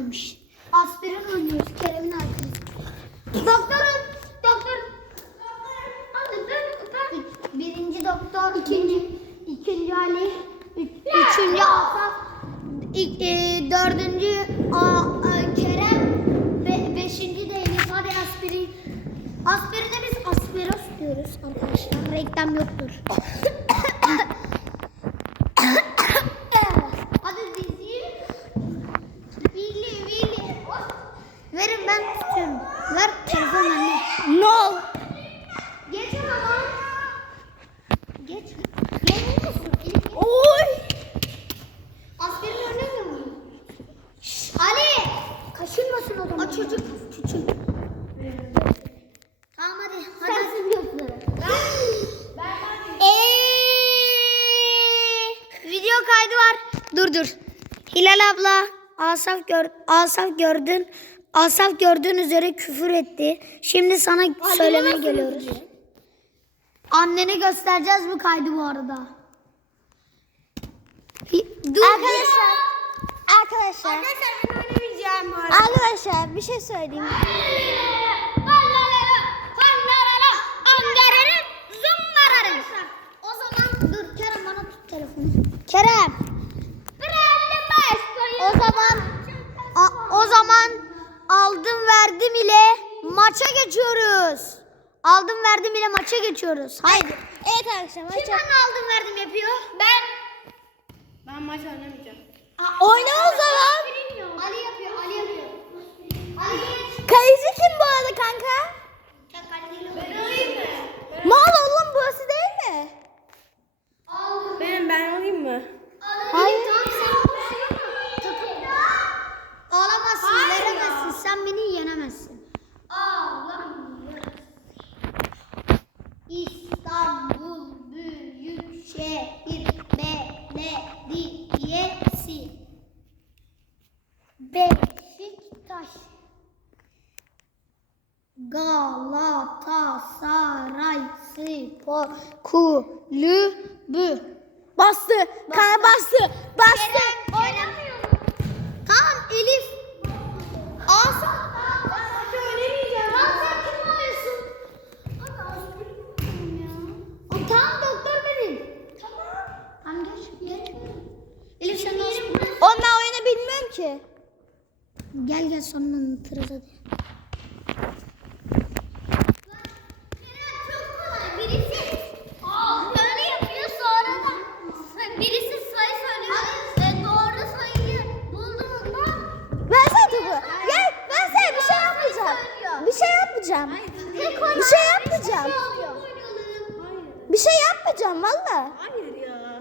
oynuyormuş. Aspirin oynuyoruz Kerem'in arkadaşı. Doktorum, doktor. Birinci doktor, ikinci, ikinci Ali, üç, üçüncü Asaf, ilk, e, dördüncü a, a, Kerem, ve beşinci de Elif. Hadi aspirin. Aspirine biz aspiros diyoruz arkadaşlar. Reklam yoktur. Hadi dizi. Vili vili. Verin ben tutuyorum. Ver telefon anne. No. Geç ama. Geç. Gelir misin? Elif, geç. Oy. Aspirin oynamıyor mu? Ali. Kaşınmasın o zaman. O çocuk küçük. Tamam hadi. hadi. Sensin yokları. Video kaydı var. Dur dur. Hilal abla Asaf gör Asaf gördün. Asaf gördüğün üzere küfür etti. Şimdi sana söylemeye geliyoruz. Anneni göstereceğiz bu kaydı bu arada. Dur. Arkadaşlar. Arkadaşlar. Arkadaşlar ben oynamayacağım. Arkadaşlar bir şey söyleyeyim. O zaman dur Kerem bana tut telefonu. Kerem. O zaman a- o zaman aldım verdim ile maça geçiyoruz. Aldım verdim ile maça geçiyoruz. Haydi. Evet arkadaşlar. Kim maça- bana aldım verdim yapıyor? Ben. Ben maç oynamayacağım. Oyna o zaman. Ali yapıyor, Ali yapıyor. Ali geç. Kaleci kim bu arada kanka? Kulübü. Bastı. Kana bastı. Bastı. Oynamıyor mu? Tamam Elif. Asım. Söylemeyeceğim. Sen kim. O, tamam doktor benim. Tamam. Tamam geç geç. Elif sen de aspirin. Oğlum ben oyunu bilmiyorum ki. Gel gel sonra anlatırız hadi.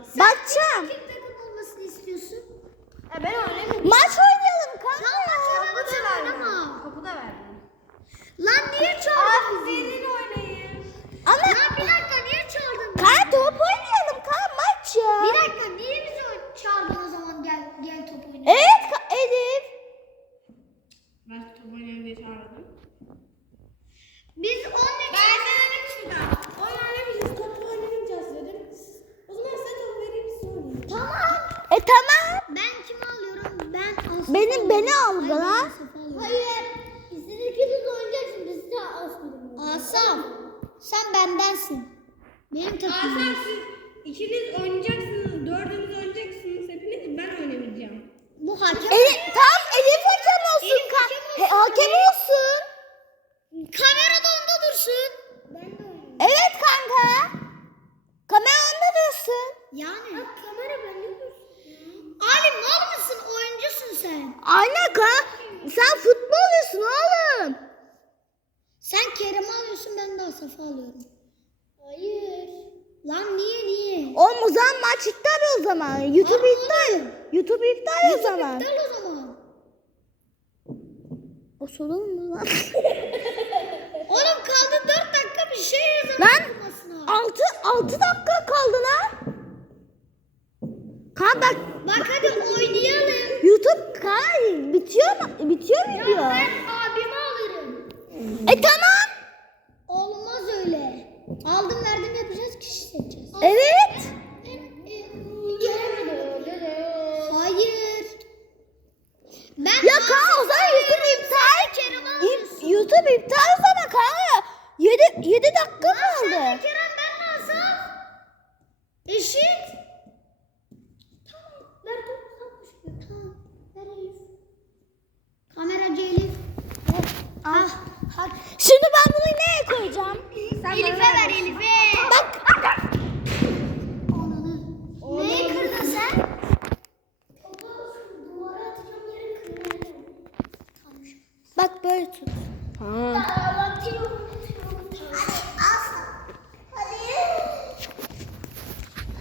bakacağım. Sen kim takım olmasını istiyorsun? Ya ben oynamıyorum. Maç oynayalım kanka. Lan maç oynamam ama. Topu da verdim. Lan niye çağırdın bizi? Aferin oynayın. Ama Lan bir dakika niye çağırdın bizi? kanka top oynayalım kanka maç ya. Bir dakika niye bizi o- o zaman gel gel top oynayalım. Evet ka- Elif. Ben topu oynayayım diye çağırdım. Biz 10 Benim beni aldı lan. Hayır. Siz ikiniz oynayacaksınız. Biz de. Asam. Sen bendensin. Benim takımım. Aslan siz ikiniz oynayacaksınız. Dördünüz oynayacaksınız. Hepiniz ben oynamayacağım. Bu hakem. Elif, tamam Elif hakem olsun. Elif hakem He, hakem olsun. Kamerada onda dursun. Ben de oynayayım. Evet kanka. Kamera onda dursun. Yani. kamera bende dursun. Ali mal mısın? Oyuncusun sen. Kanka. Sen futbolcusun oğlum. Sen Kerem'i alıyorsun ben de Asaf'ı alıyorum. Hayır. Lan niye niye? Oğlum o zaman maç iptal o zaman. YouTube Lan iptal. YouTube iptal o zaman. İptal o zaman. O sorun mu lan? Oğlum kaldı 4 dakika bir şey yazalım. Lan. 6 6 dakika kaldı lan. Kanka Bak hadi oynayalım. YouTube kay bitiyor mu? Bitiyor mu diyor? Ben abimi alırım. E tamam. Olmaz öyle. Aldım verdim yapacağız kişi seçeceğiz. Evet. Hayır. Ben ya Kaan o zaman YouTube iptal. İp, YouTube iptal sana Kaan. 7, 7 dakika kaldı. Sen de Kerem ben nasıl? Eşit. Kameracı Elif. Ah. Hadi. Şimdi ben bunu neye koyacağım? Elif'e ver Elif'e. Bak. Ananı. Neyi kırdın sen? Bak böyle tut. Tamam.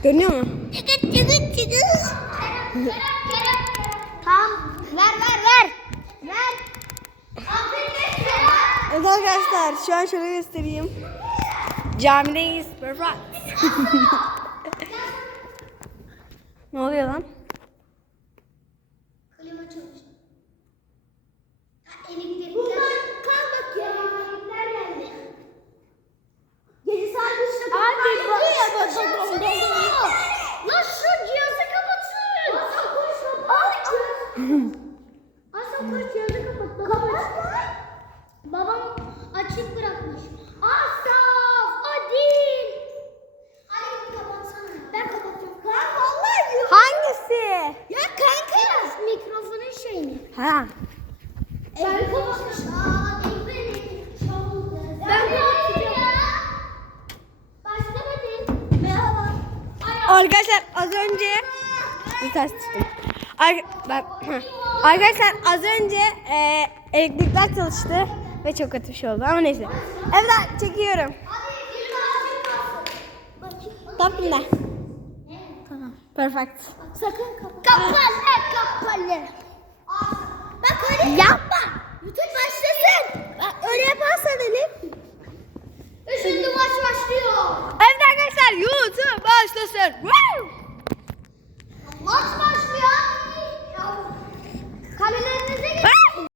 Dönüyor mu? Tamam. Ver ver ver. Ver. Evet arkadaşlar şu an şöyle göstereyim. Camideyiz. Ne oluyor lan? Ha. Ben kapatmışım. Ben. Arkadaşlar az önce bir ters tuttum. Ar- bak, arkadaşlar az önce e, elektrikler çalıştı ve çok kötü bir şey oldu ama neyse. Evet çekiyorum. Taktım da. Tamam. Perfect. Sakın kapat. Kapalı, kapalı.